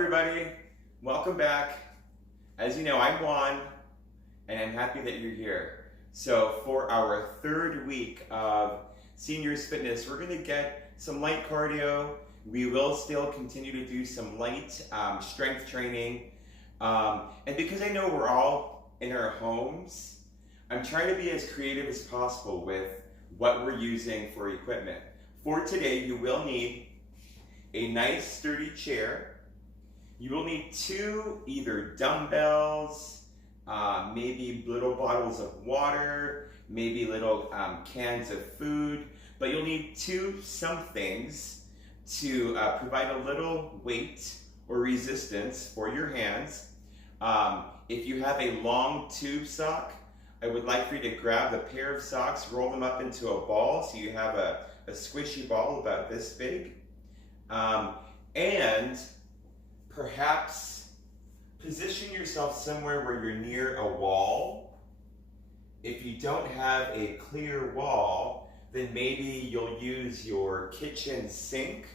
everybody. Welcome back. As you know, I'm Juan, and I'm happy that you're here. So for our third week of Seniors Fitness, we're going to get some light cardio. We will still continue to do some light strength training. And because I know we're all in our homes, I'm trying to be as creative as possible with what we're using for equipment. For today, you will need a nice sturdy chair. You will need two either dumbbells, maybe little bottles of water, maybe little cans of food, but you'll need some things to provide a little weight or resistance for your hands. If you have a long tube sock, I would like for you to grab the pair of socks, roll them up into a ball so you have a squishy ball about this big. And perhaps position yourself somewhere where you're near a wall. If you don't have a clear wall, then maybe you'll use your kitchen sink,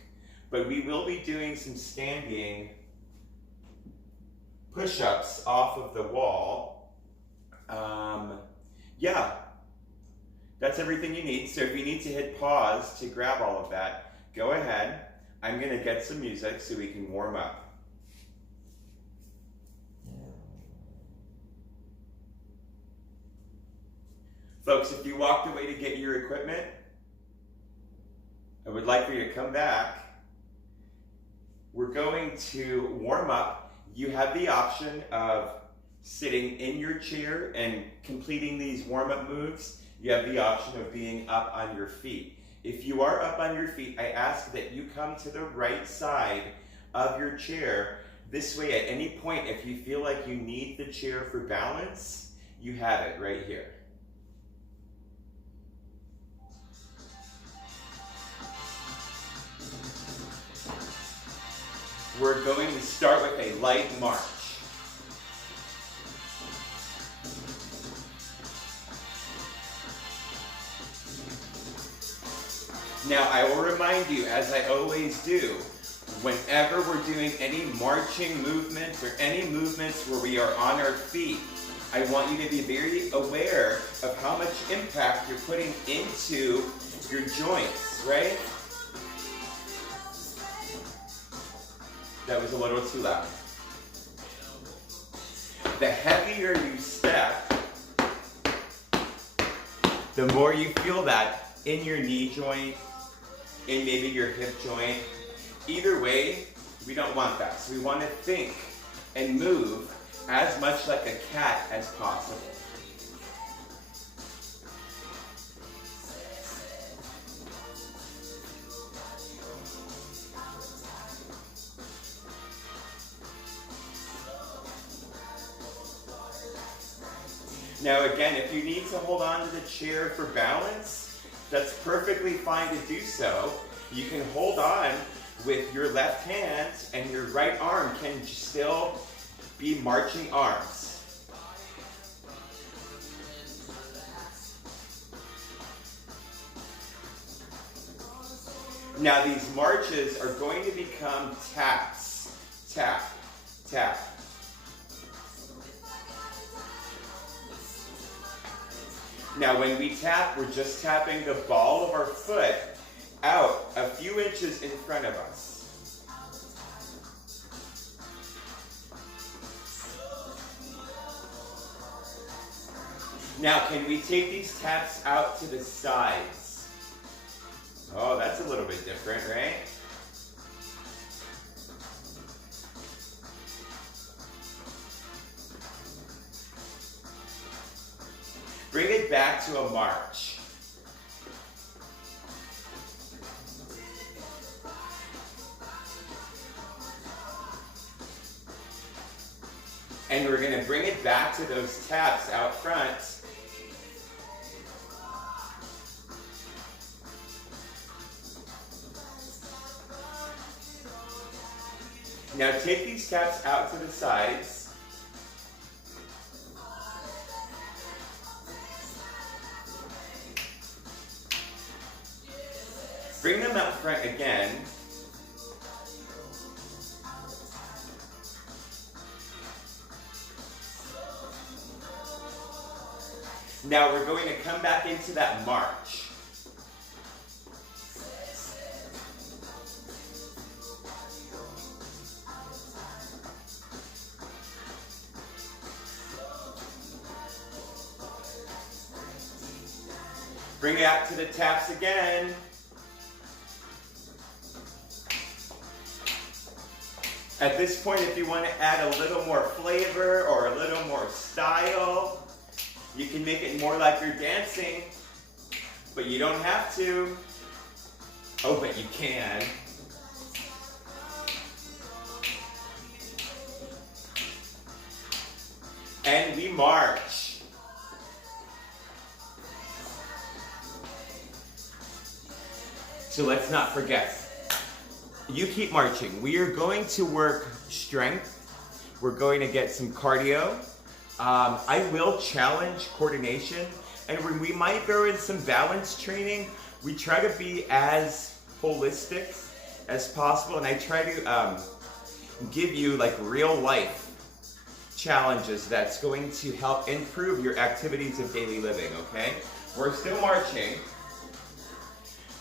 but we will be doing some standing push-ups off of the wall. Yeah, that's everything you need. So if you need to hit pause to grab all of that, go ahead. I'm gonna get some music so we can warm up. Folks, if you walked away to get your equipment, I would like for you to come back. We're going to warm up. You have the option of sitting in your chair and completing these warm-up moves. You have the option of being up on your feet. If you are up on your feet, I ask that you come to the right side of your chair. This way, at any point, if you feel like you need the chair for balance, you have it right here. We're going to start with a light march. Now, I will remind you, as I always do, whenever we're doing any marching movements or any movements where we are on our feet, I want you to be very aware of how much impact you're putting into your joints, right? That was a little too loud. The heavier you step, the more you feel that in your knee joint, in maybe your hip joint. Either way, we don't want that. So we want to think and move as much like a cat as possible. Now again, if you need to hold on to the chair for balance, that's perfectly fine to do so. You can hold on with your left hand and your right arm can still be marching arms. Now these marches are going to become taps. Tap, tap. Now when we tap, we're just tapping the ball of our foot out a few inches in front of us. Now can we take these taps out to the sides? Oh, that's a little bit different, right? Bring it back to a march. And we're going to bring it back to those taps out front. Now take these taps out to the sides. Bring them out front again. Now we're going to come back into that march. Bring it out to the taps again. At this point, if you want to add a little more flavor or a little more style, you can make it more like you're dancing, but you don't have to. Oh, but you can. And we march. So let's not forget. You keep marching. We are going to work strength. We're going to get some cardio. I will challenge coordination, and we might throw in some balance training. We try to be as holistic as possible, and I try to give you like real life challenges that's going to help improve your activities of daily living, okay? We're still marching.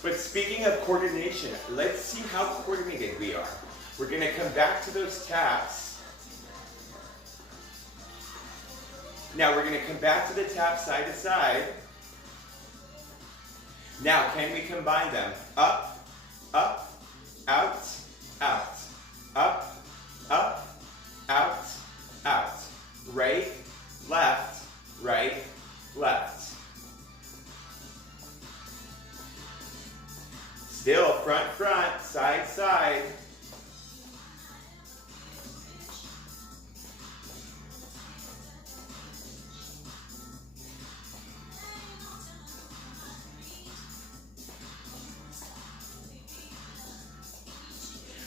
But speaking of coordination, let's see how coordinated we are. We're going to come back to those taps. Now we're going to come back to the tap side to side. Now, can we combine them? Up, up, out, out. Up, up, out, out. Right, left, right, left. Still front, front, side, side.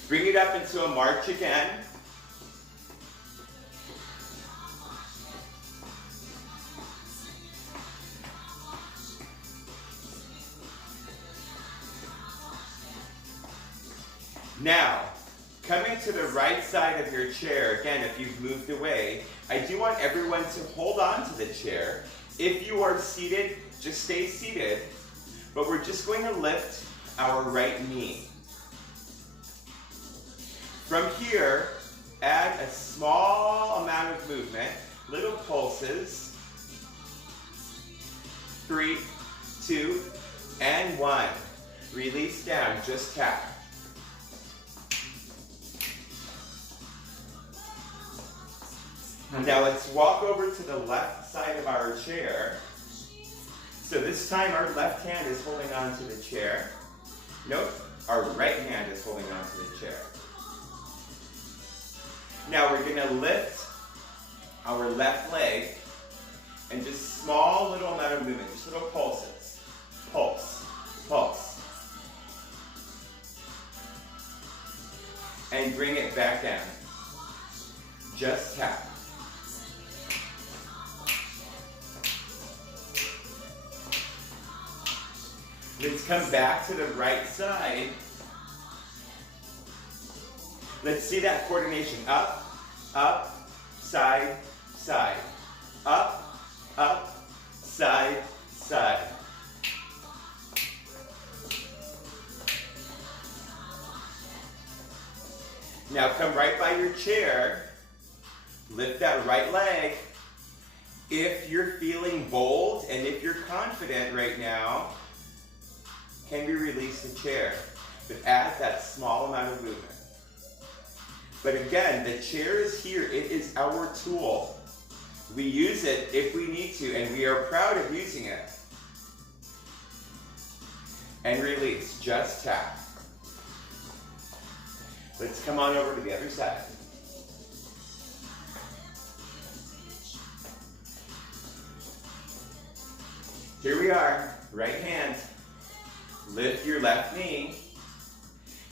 Bring it up into a march again. Now, coming to the right side of your chair, again, if you've moved away, I do want everyone to hold on to the chair. If you are seated, just stay seated, but we're just going to lift our right knee. From here, add a small amount of movement, little pulses. 3, 2, and 1. Release down, just tap. Now let's walk over to the left side of our chair. So this time our left hand is holding on to the chair. Nope, our right hand is holding on to the chair. Now we're going to lift our left leg and just small little amount of movement, just little pulses. Pulse, pulse. And bring it back down. Just tap. Let's come back to the right side. Let's see that coordination. Up, up, side, side. Up, up, side, side. Now come right by your chair. Lift that right leg. If you're feeling bold and if you're confident right now, can we release the chair? But add that small amount of movement. But again, the chair is here. It is our tool. We use it if we need to, and we are proud of using it. And release, just tap. Let's come on over to the other side. Here we are, right hand. Lift your left knee.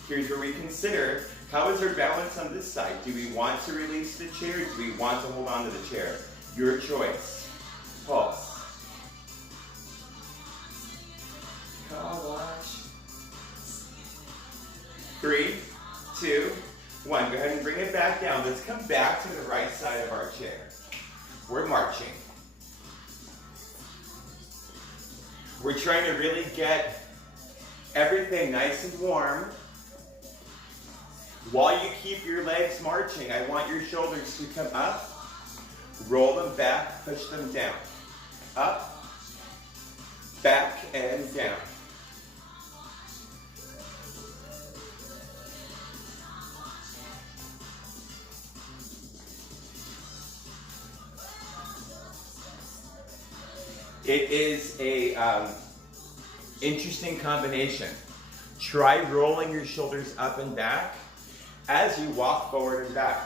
Here's where we consider, how is our balance on this side? Do we want to release the chair? Do we want to hold on to the chair? Your choice. Pulse. Watch. 3, 2, 1. Go ahead and bring it back down. Let's come back to the right side of our chair. We're marching. We're trying to really get everything nice and warm. While you keep your legs marching, I want your shoulders to come up, roll them back, push them down. Up, back, and down. It is a interesting combination. Try rolling your shoulders up and back as you walk forward and back.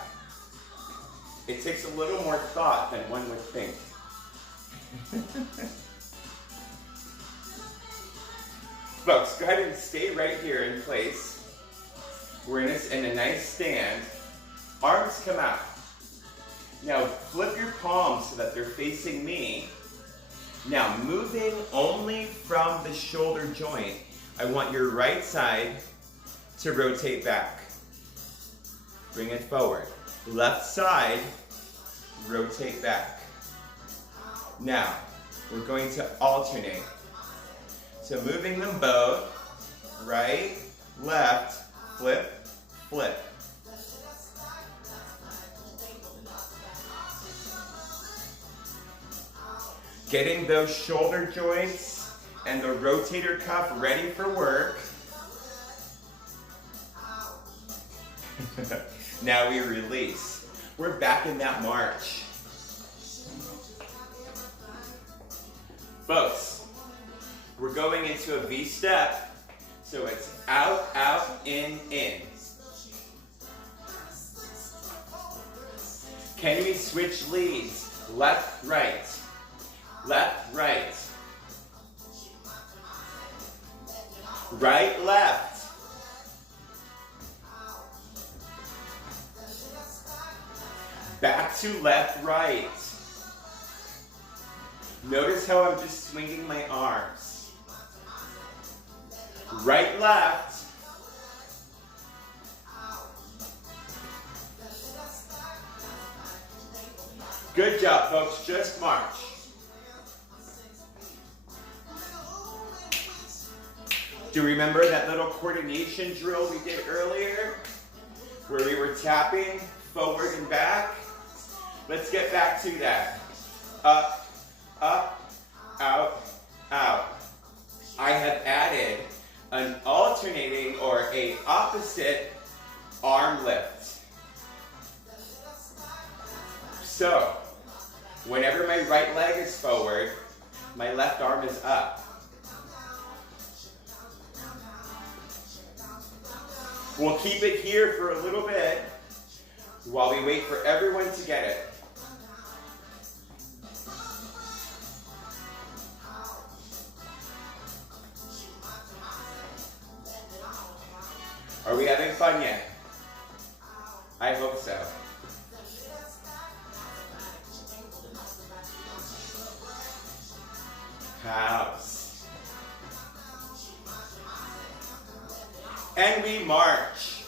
It takes a little more thought than one would think. Folks, go ahead and stay right here in place. We're in a nice stand. Arms come out. Now flip your palms so that they're facing me. Now moving only from the shoulder joint, I want your right side to rotate back. Bring it forward. Left side, rotate back. Now, we're going to alternate. So moving them both, right, left, flip, flip. Getting those shoulder joints and the rotator cuff ready for work. Now we release. We're back in that march. Folks, we're going into a V step. So it's out, out, in, in. Can we switch leads? Left, right. Left, right. Right, left. Back to left, right. Notice how I'm just swinging my arms. Right, left. Good job, folks. Just march. Do you remember that little coordination drill we did earlier? Where we were tapping forward and back? Let's get back to that. Up, up, out, out. I have added an alternating or a opposite arm lift. So, whenever my right leg is forward, my left arm is up. We'll keep it here for a little bit while we wait for everyone to get it. Are we having fun yet? I hope so. House. And we march.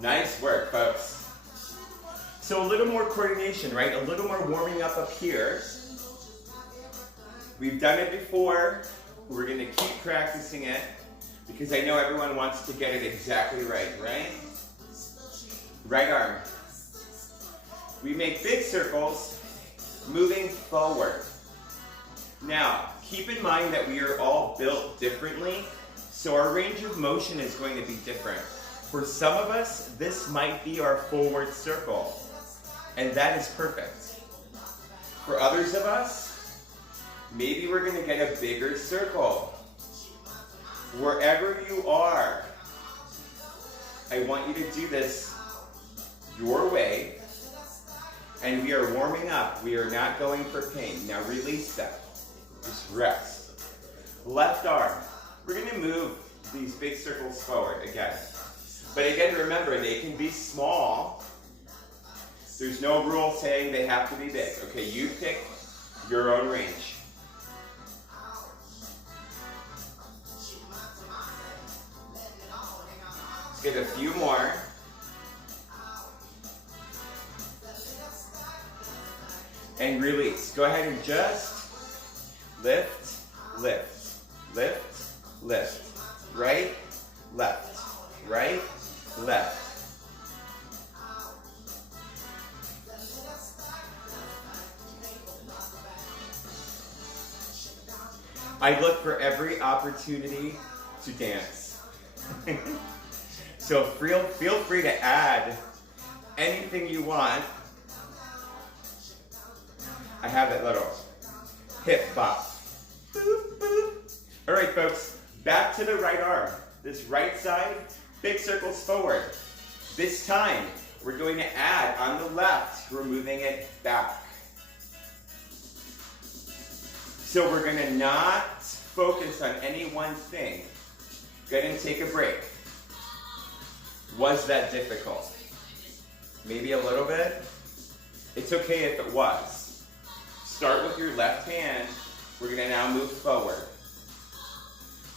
Nice work, folks. So a little more coordination, right? A little more warming up here. We've done it before. We're going to keep practicing it because I know everyone wants to get it exactly right, right? Right arm. We make big circles moving forward. Now, keep in mind that we are all built differently, so our range of motion is going to be different. For some of us, this might be our forward circle, and that is perfect. For others of us, maybe we're going to get a bigger circle. Wherever you are, I want you to do this your way, and we are warming up. We are not going for pain. Now release that. Just rest. Left arm. We're going to move these big circles forward again. But again, remember, they can be small. There's no rule saying they have to be big. Okay, you pick your own range. Let's get a few more. And release. Go ahead and just lift lift, lift, lift. Right, left, right, left. I look for every opportunity to dance. So feel free to add anything you want. I have that little hip bop. Boop, boop. All right, folks, back to the right arm. This right side, big circles forward. This time, we're going to add on the left, we're moving it back. So we're going to not focus on any one thing. Go ahead and take a break. Was that difficult? Maybe a little bit? It's okay if it was. Start with your left hand. We're going to now move forward.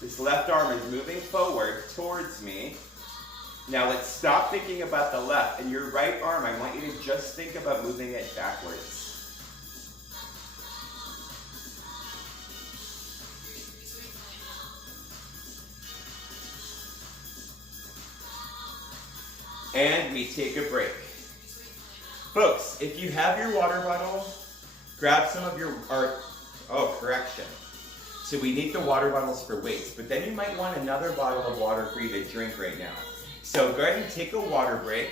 This left arm is moving forward towards me. Now let's stop thinking about the left. And your right arm, I want you to just think about moving it backwards. And we take a break. Folks, if you have your water bottle, grab some of your, correction. So we need the water bottles for weights, but then you might want another bottle of water for you to drink right now. So go ahead and take a water break.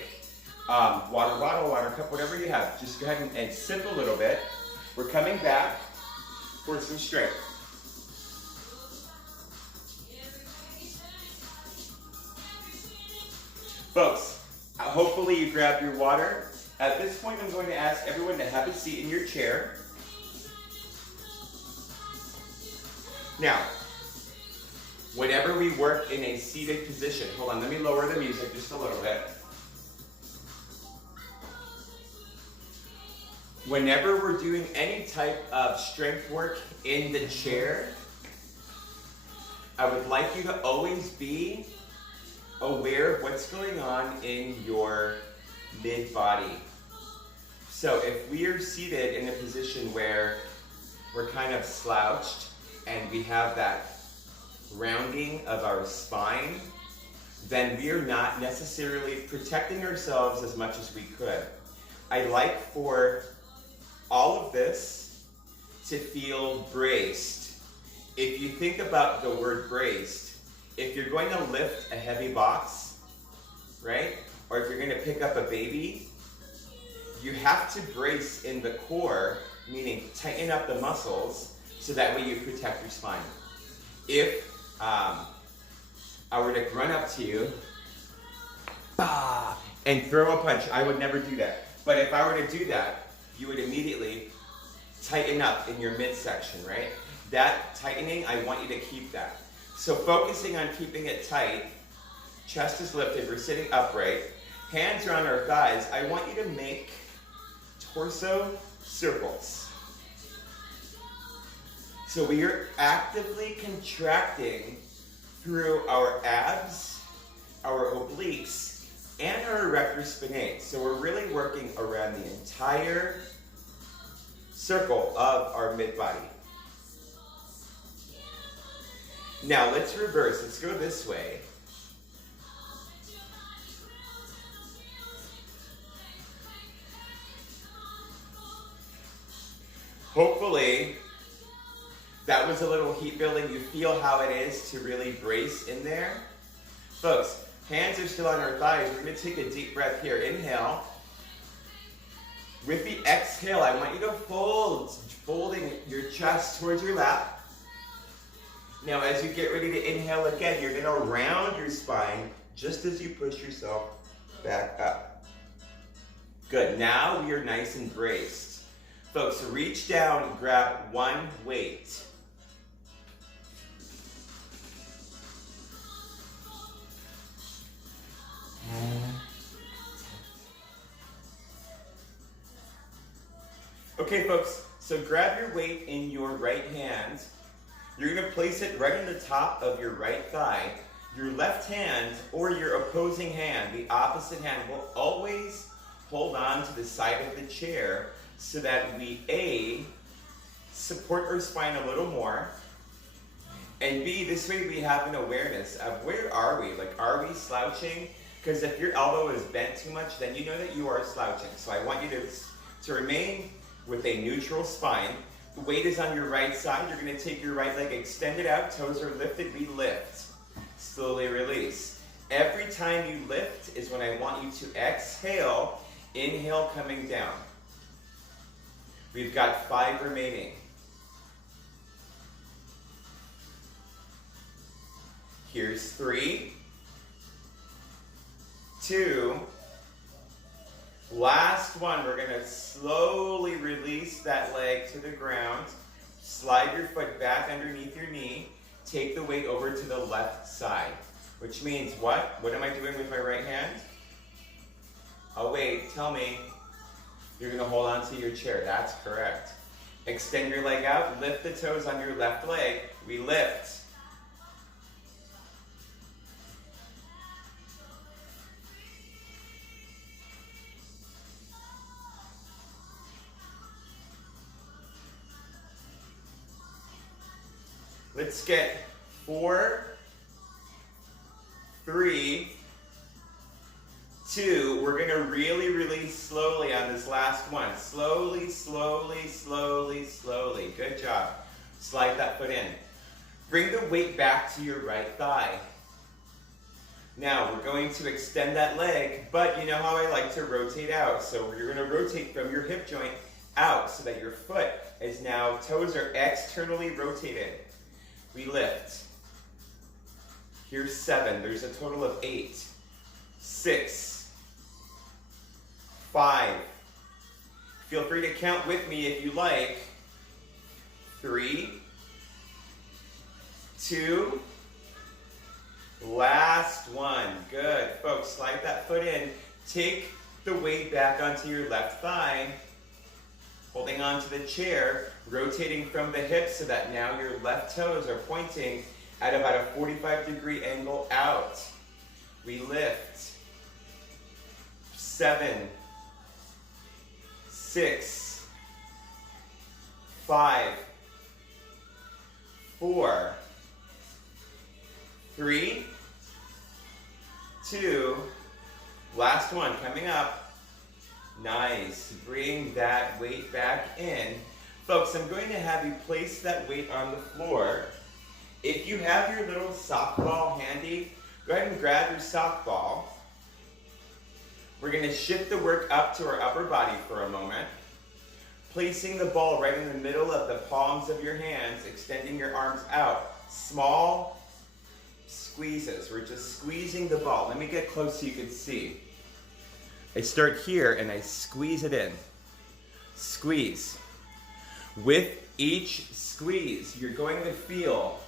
Water bottle, water cup, whatever you have. Just go ahead and sip a little bit. We're coming back for some strength. Folks, hopefully you grabbed your water. At this point, I'm going to ask everyone to have a seat in your chair. Now, whenever we work in a seated position, hold on, let me lower the music just a little bit. Whenever we're doing any type of strength work in the chair, I would like you to always be aware of what's going on in your mid-body. So if we are seated in a position where we're kind of slouched and we have that rounding of our spine, then we are not necessarily protecting ourselves as much as we could. I like for all of this to feel braced. If you think about the word braced, if you're going to lift a heavy box, right? Or if you're going to pick up a baby, you have to brace in the core, meaning tighten up the muscles so that way you protect your spine. If I were to run up to you and throw a punch, I would never do that. But if I were to do that, you would immediately tighten up in your midsection, right? That tightening, I want you to keep that. So focusing on keeping it tight, chest is lifted, we're sitting upright, hands are on our thighs. I want you to make torso circles. So we are actively contracting through our abs, our obliques, and our erector spinae. So we're really working around the entire circle of our mid-body. Now let's reverse. Let's go this way. Hopefully, that was a little heat building. You feel how it is to really brace in there. Folks, hands are still on our thighs. We're going to take a deep breath here. Inhale. With the exhale, I want you to folding your chest towards your lap. Now, as you get ready to inhale again, you're going to round your spine just as you push yourself back up. Good. Now we are nice and braced. Folks, reach down and grab one weight. Okay, folks, so grab your weight in your right hand. You're going to place it right on the top of your right thigh. Your left hand or your opposing hand, the opposite hand, will always hold on to the side of the chair so that we, A, support our spine a little more, And B, this way we have an awareness of where are we? Like, are we slouching? Because if your elbow is bent too much, then you know that you are slouching. So I want you to remain with a neutral spine. The weight is on your right side. You're going to take your right leg, extend it out, toes are lifted, we lift. Slowly release. Every time you lift is when I want you to exhale, inhale coming down. We've got 5 remaining. Here's 3, 2, last one. We're going to slowly release that leg to the ground. Slide your foot back underneath your knee. Take the weight over to the left side, which means what? What am I doing with my right hand? Oh wait, tell me. You're going to hold on to your chair. That's correct. Extend your leg out. Lift the toes on your left leg. We lift. Let's get 4, 3, 2. We're going to really release slowly on this last one. Slowly, slowly, slowly, slowly. Good job. Slide that foot in. Bring the weight back to your right thigh. Now, we're going to extend that leg, but you know how I like to rotate out. So you're going to rotate from your hip joint out so that your foot is now, toes are externally rotated. We lift. Here's 7. There's a total of 8. 6. 5. Feel free to count with me if you like. 3. 2. Last one. Good. Folks, slide that foot in. Take the weight back onto your left thigh. Holding on to the chair, rotating from the hips so that now your left toes are pointing at about a 45-degree angle out. We lift. 7, 6, 5, 4, 3, 2, last one coming up. Nice. Bring that weight back in. Folks, I'm going to have you place that weight on the floor. If you have your little softball handy, go ahead and grab your softball. We're going to shift the work up to our upper body for a moment. Placing the ball right in the middle of the palms of your hands, extending your arms out. Small squeezes. We're just squeezing the ball. Let me get close so you can see. I start here and I squeeze it in. Squeeze. With each squeeze, you're going to feel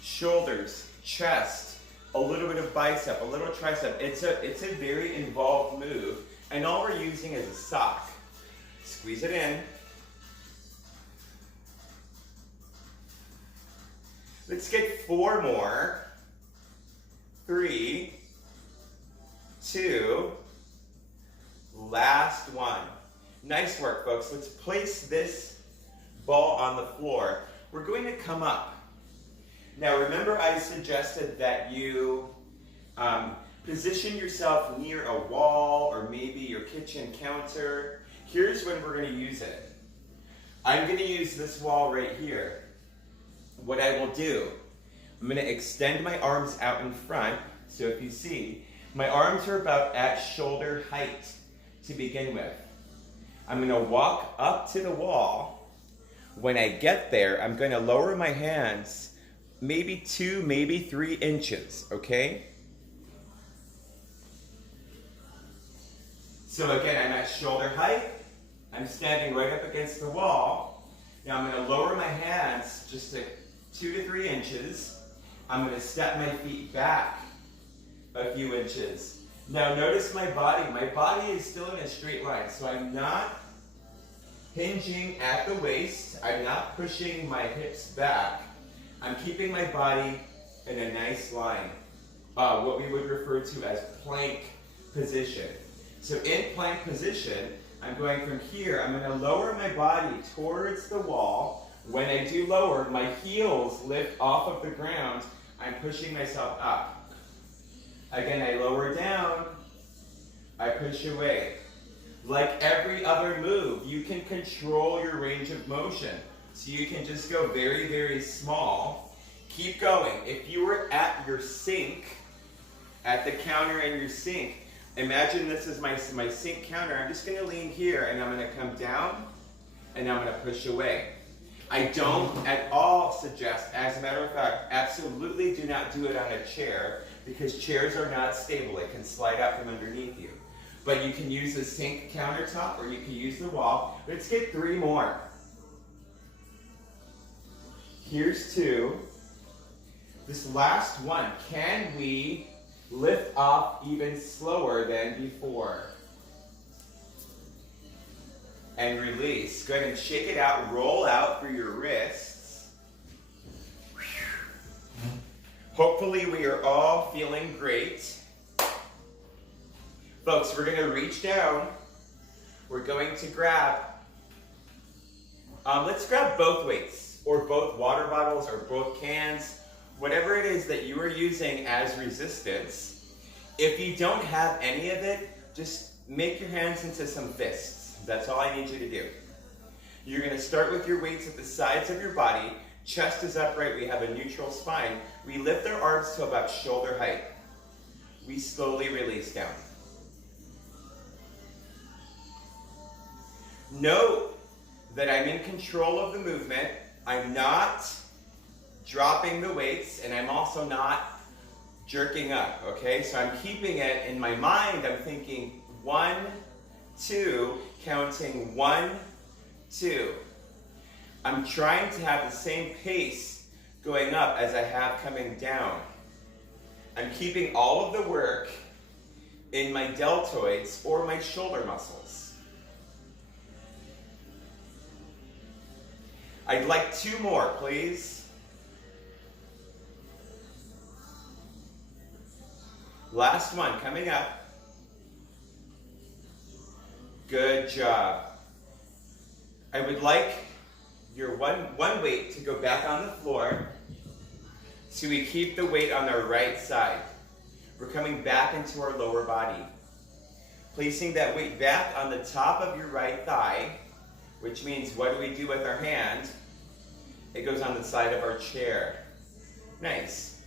shoulders, chest, a little bit of bicep, a little tricep. It's a very involved move, and all we're using is a sock. Squeeze it in. Let's get 4 more. 3, 2, last one. Nice work, folks. Let's place this ball on the floor. We're going to come up. Now, remember I suggested that you position yourself near a wall or maybe your kitchen counter. Here's when we're going to use it. I'm going to use this wall right here. What I will do, I'm going to extend my arms out in front. So if you see, my arms are about at shoulder height to begin with. I'm going to walk up to the wall. When I get there, I'm going to lower my hands maybe 2, maybe 3 inches, okay? So again, I'm at shoulder height. I'm standing right up against the wall. Now I'm going to lower my hands just to 2 to 3 inches. I'm going to step my feet back a few inches. Now notice my body. My body is still in a straight line, so I'm not hinging at the waist. I'm not pushing my hips back. I'm keeping my body in a nice line, what we would refer to as plank position. So in plank position, I'm going from here, I'm going to lower my body towards the wall, When I do lower, my heels lift off of the ground. I'm pushing myself up. Again, I lower down. I push away. Like every other move, you can control your range of motion. So you can just go very, very small. Keep going. If you were at your sink, at the counter in your sink, imagine this is my sink counter. I'm just going to lean here and I'm going to come down and I'm going to push away. I don't at all suggest, as a matter of fact, absolutely do not do it on a chair because chairs are not stable. It can slide out from underneath you. But you can use the sink countertop or you can use the wall. Let's get 3 more. Here's 2. This last one, can we lift off even slower than before? And release. Go ahead and shake it out. Roll out through your wrists. Hopefully we are all feeling great. Folks, we're going to reach down. We're going to grab, let's grab both weights, or both water bottles, or both cans, whatever it is that you are using as resistance. If you don't have any of it, just make your hands into some fists. That's all I need you to do. You're going to start with your weights at the sides of your body. Chest is upright. We have a neutral spine. We lift our arms to about shoulder height. We slowly release down. Note that I'm in control of the movement. I'm not dropping the weights, and I'm also not jerking up, okay? So I'm keeping it in my mind. I'm thinking 1, 2, counting 1, 2. I'm trying to have the same pace going up as I have coming down. I'm keeping all of the work in my deltoids or my shoulder muscles. I'd like 2 more, please. Last one coming up. Good job. I would like your one weight to go back on the floor so we keep the weight on the right side. We're coming back into our lower body. Placing that weight back on the top of your right thigh, which means what do we do with our hand? It goes on the side of our chair. Nice.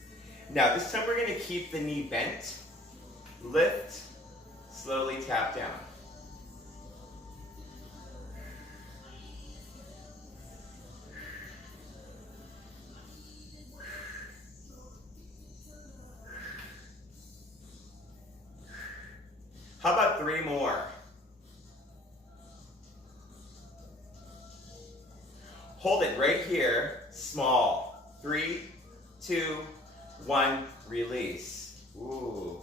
Now this time we're going to keep the knee bent. Lift, slowly tap down. How about 3 more? Hold it right here, small. 3, 2, 1, release. Ooh.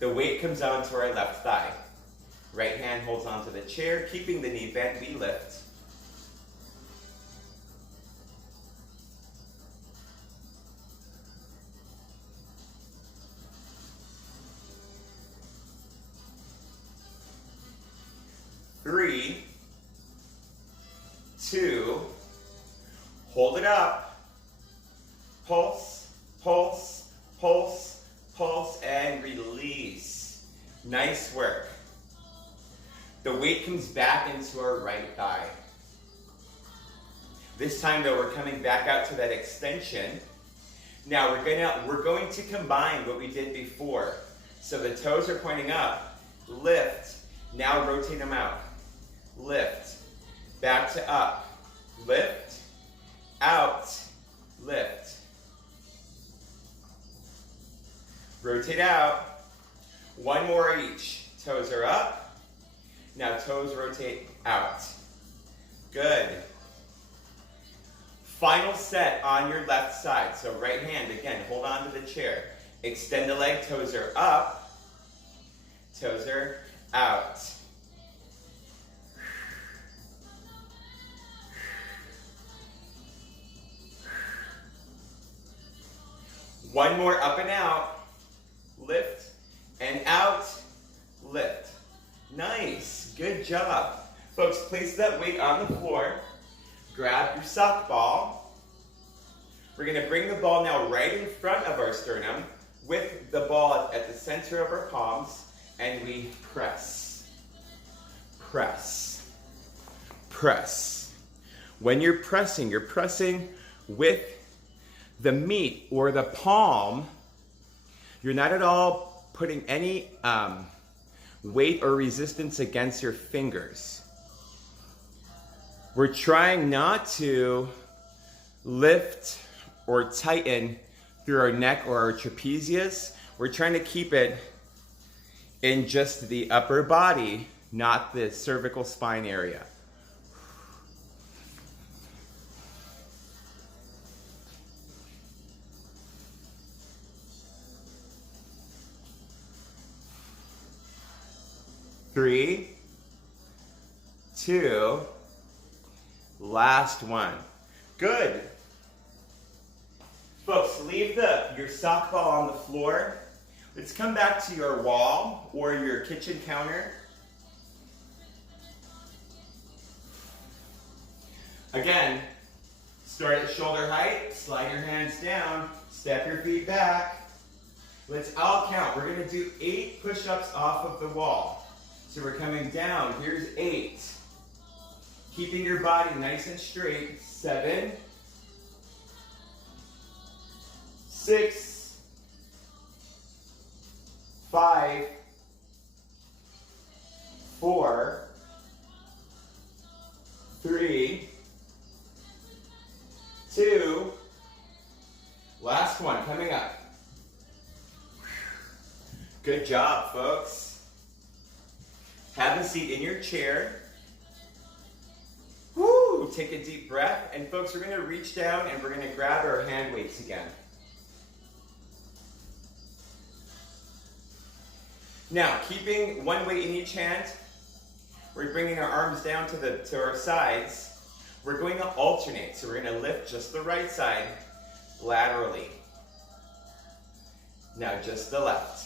The weight comes onto our left thigh. Right hand holds onto the chair, keeping the knee bent, we lift. Three, 2, hold it up, pulse, pulse, pulse, pulse, and release. Nice work. The weight comes back into our right thigh. This time though, we're coming back out to that extension. Now we're going to combine what we did before. So the toes are pointing up, lift, now rotate them out, lift, back to up, lift, out, lift. Rotate out. 1 more each. Toes are up. Now toes rotate out. Good. Final set on your left side. So right hand, again, hold on to the chair. Extend the leg, toes are up. Toes are out. One more up and out. Lift and out. Lift. Nice. Good job. Folks, place that weight on the floor. grab your sock ball. We're going to bring the ball now right in front of our sternum with the ball at the center of our palms, and we press, press, press. When you're pressing with the meat or the palm. You're not at all putting any weight or resistance against your fingers. We're trying not to lift or tighten through our neck or our trapezius. We're trying to keep it in just the upper body, not the cervical spine area. Three, two, last one. Good. Folks, leave your sock ball on the floor. Let's come back to your wall or your kitchen counter. Again, start at shoulder height, slide your hands down, step your feet back. Let's all count. We're going to do 8 push-ups off of the wall. So we're coming down. Here's 8. Keeping your body nice and straight. 7, 6, 5, 4, 3, 2, last one coming up. Good job, folks. Have a seat in your chair. Woo! Take a deep breath. And folks, we're going to reach down and we're going to grab our hand weights again. Now, keeping one weight in each hand, we're bringing our arms down to our sides. We're going to alternate. So we're going to lift just the right side laterally. Now just the left.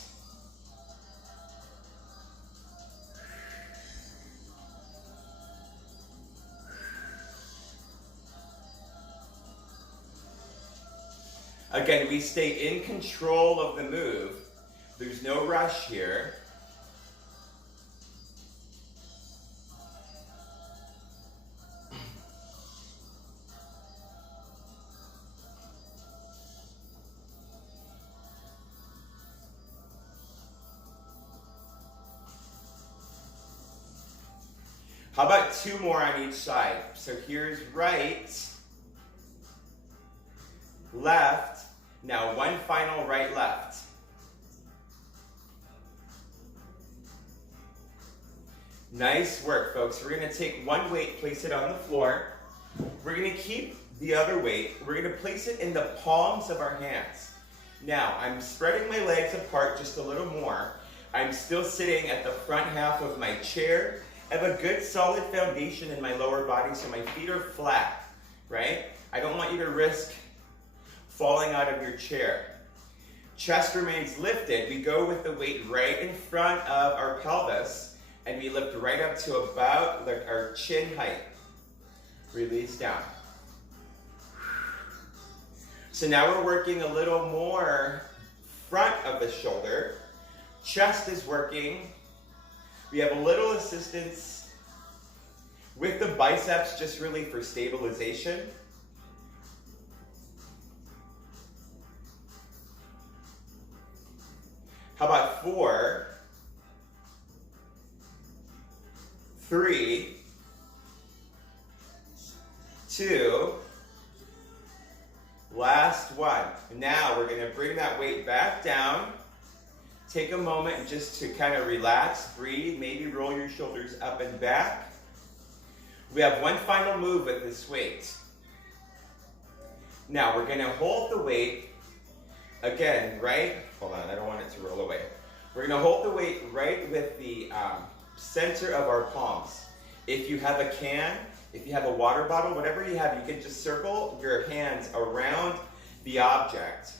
Again, we stay in control of the move. There's no rush here. How about 2 more on each side? So here's right, left. Now one final right, left. Nice work, folks. We're going to take one weight, place it on the floor. We're going to keep the other weight. We're going to place it in the palms of our hands. Now, I'm spreading my legs apart just a little more. I'm still sitting at the front half of my chair. I have a good solid foundation in my lower body, so my feet are flat, right? I don't want you to risk falling out of your chair. Chest remains lifted. We go with the weight right in front of our pelvis, and we lift right up to about our chin height. Release down. So now we're working a little more front of the shoulder. Chest is working. We have a little assistance with the biceps, just really for stabilization. How about 4, 3, 2, last one. Now we're going to bring that weight back down. Take a moment just to kind of relax, breathe, maybe roll your shoulders up and back. We have one final move with this weight. Now we're going to hold the weight again, right? Hold on, I don't want it to roll away. We're going to hold the weight right with the center of our palms. If you have a can, if you have a water bottle, whatever you have, you can just circle your hands around the object.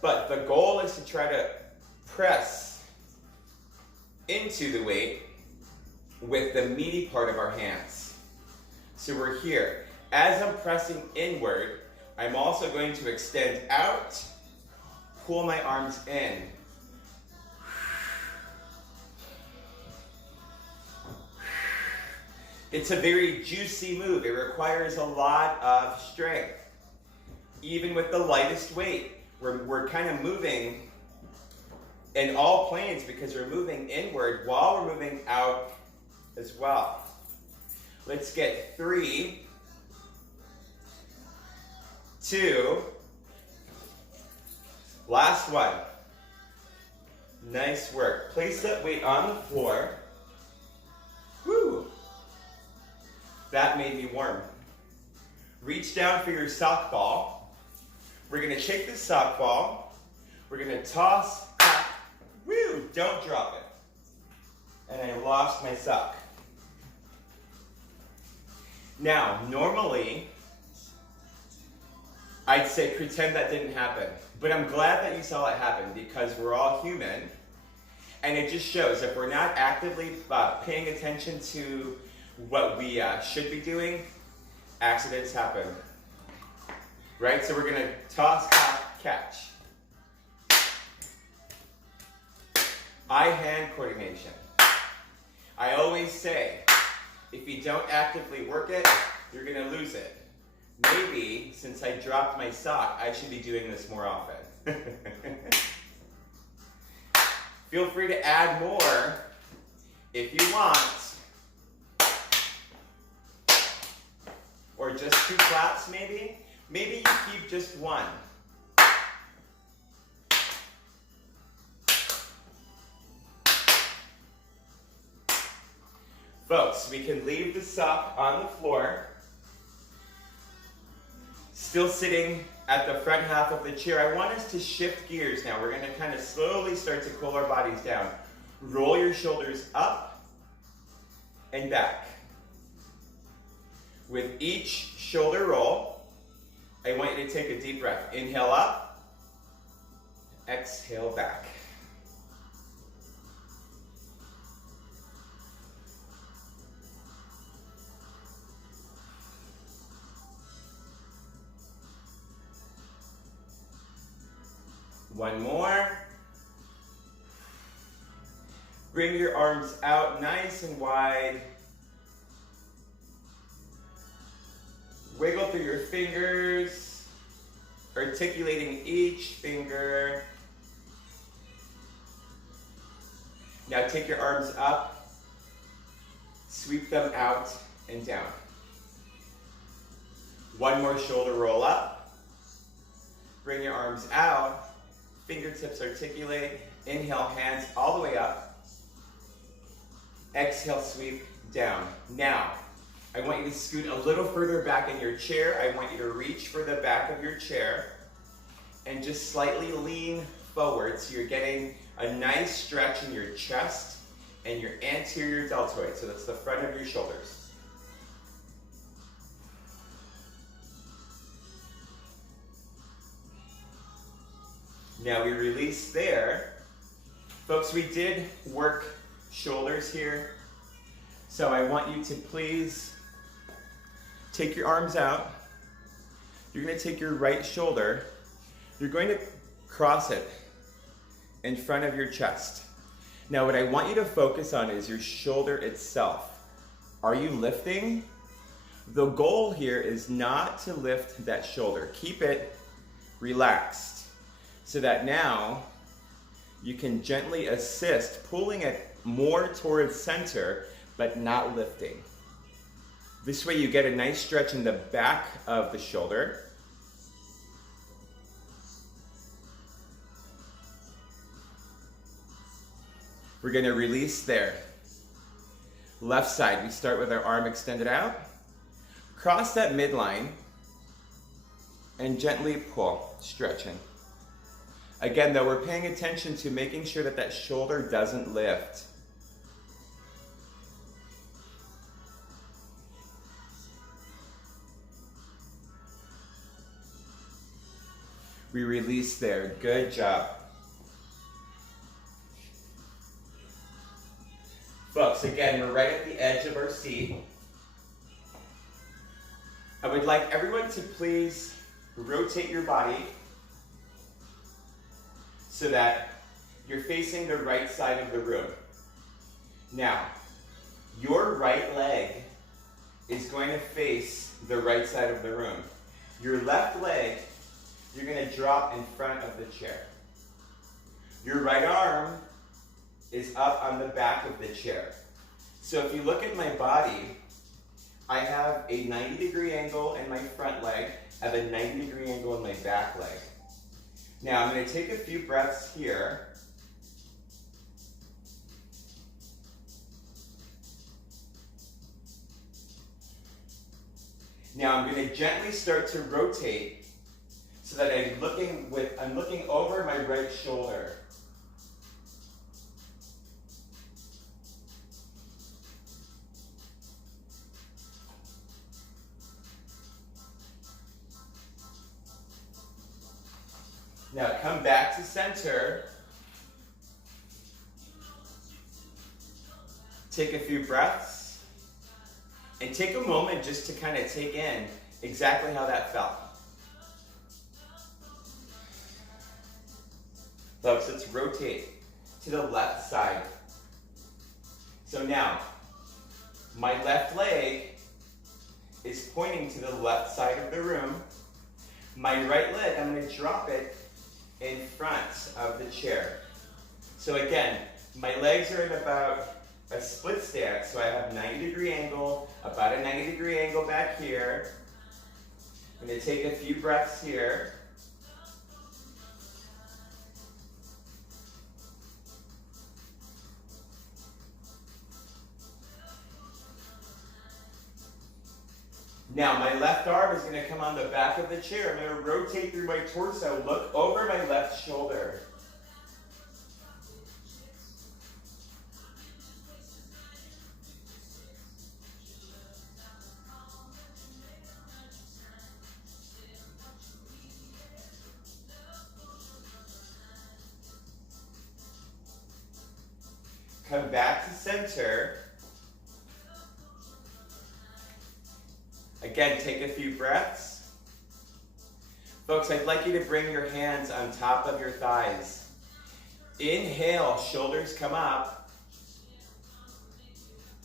But the goal is to try to press into the weight with the meaty part of our hands. So we're here. As I'm pressing inward, I'm also going to extend out, pull my arms in. It's a very juicy move. It requires a lot of strength. Even with the lightest weight, we're kind of moving in all planes because we're moving inward while we're moving out as well. Let's get 3, 2, last one. Nice work. Place that weight on the floor. Woo! That made me warm. Reach down for your sock ball. We're gonna take the sock ball. We're gonna toss, tap, woo! Don't drop it. And I lost my sock. Now, normally, I'd say pretend that didn't happen. But I'm glad that you saw it happen because we're all human. And it just shows if we're not actively paying attention to what we should be doing, accidents happen. Right? So we're going to toss, tap, catch. Eye-hand coordination. I always say, if you don't actively work it, you're going to lose it. Maybe, since I dropped my sock, I should be doing this more often. Feel free to add more if you want. Or just 2 claps maybe. Maybe you keep just 1. Folks, we can leave the sock on the floor. Still sitting at the front half of the chair. I want us to shift gears now. We're going to kind of slowly start to cool our bodies down. Roll your shoulders up and back. With each shoulder roll, I want you to take a deep breath. Inhale up, exhale back. One more. Bring your arms out nice and wide. Wiggle through your fingers, articulating each finger. Now take your arms up, sweep them out and down. One more shoulder roll up. Bring your arms out. Fingertips articulate. Inhale, hands all the way up. Exhale, sweep down. Now, I want you to scoot a little further back in your chair. I want you to reach for the back of your chair and just slightly lean forward so you're getting a nice stretch in your chest and your anterior deltoid. So that's the front of your shoulders. Now we release there. Folks, we did work shoulders here. So I want you to please take your arms out. You're going to take your right shoulder. You're going to cross it in front of your chest. Now what I want you to focus on is your shoulder itself. Are you lifting? The goal here is not to lift that shoulder. Keep it relaxed so that now you can gently assist, pulling it more towards center, but not lifting. This way you get a nice stretch in the back of the shoulder. We're going to release there. Left side, we start with our arm extended out. Cross that midline and gently pull, stretching. Again though, we're paying attention to making sure that that shoulder doesn't lift. We release there. Good job. Folks, again, we're right at the edge of our seat. I would like everyone to please rotate your body so that you're facing the right side of the room. Now, your right leg is going to face the right side of the room. Your left leg, you're going to drop in front of the chair. Your right arm is up on the back of the chair. So if you look at my body, I have a 90-degree angle in my front leg, I have a 90-degree angle in my back leg. Now I'm going to take a few breaths here. Now I'm going to gently start to rotate so that I'm looking over my right shoulder. Now come back to center. Take a few breaths. And take a moment just to kind of take in exactly how that felt. Folks, let's rotate to the left side. So now, my left leg is pointing to the left side of the room. My right leg, I'm going to drop it in front of the chair. So again, my legs are in about a split stance, so I have 90-degree angle, about a 90-degree angle back here. I'm going to take a few breaths here. Now my left arm is going to come on the back of the chair. I'm going to rotate through my torso, look over my left shoulder. Come back to center. Again, take a few breaths. Folks, I'd like you to bring your hands on top of your thighs. Inhale, shoulders come up.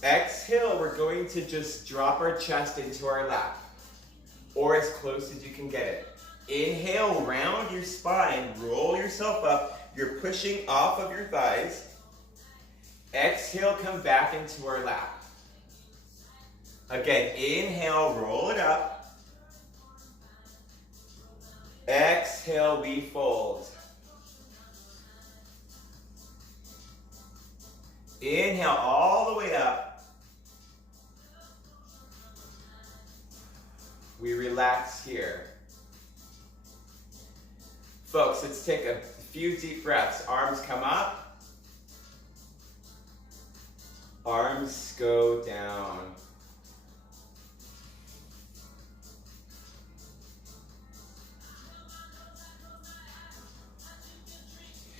Exhale, we're going to just drop our chest into our lap, or as close as you can get it. Inhale, round your spine, roll yourself up. You're pushing off of your thighs. Exhale, come back into our lap. Again, inhale, roll it up. Exhale, we fold. Inhale all the way up. We relax here. Folks, let's take a few deep breaths. Arms come up. Arms go down.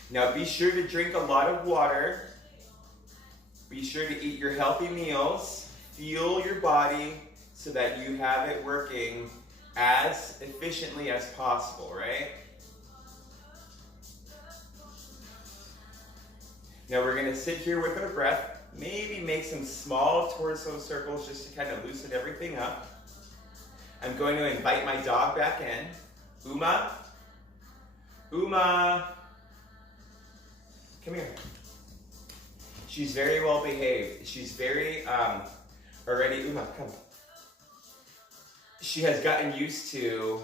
Now be sure to drink a lot of water. Be sure to eat your healthy meals. Fuel your body so that you have it working as efficiently as possible, right? Now we're going to sit here with our breath. Maybe make some small torso circles just to kind of loosen everything up. I'm going to invite my dog back in. Uma. Uma. Come here. She's very well behaved. She's very, already, Uma, come. She has gotten used to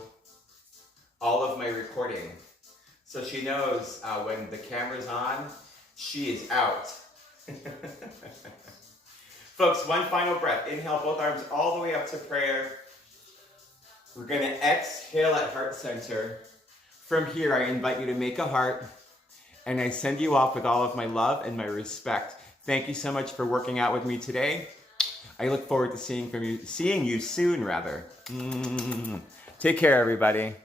all of my recording. So she knows when the camera's on, she is out. Folks, one final breath. Inhale, both arms all the way up to prayer. We're going to exhale at heart center. From here, I invite you to make a heart. And I send you off with all of my love and my respect. Thank you so much for working out with me today. I look forward to seeing you soon, rather. Take care, everybody.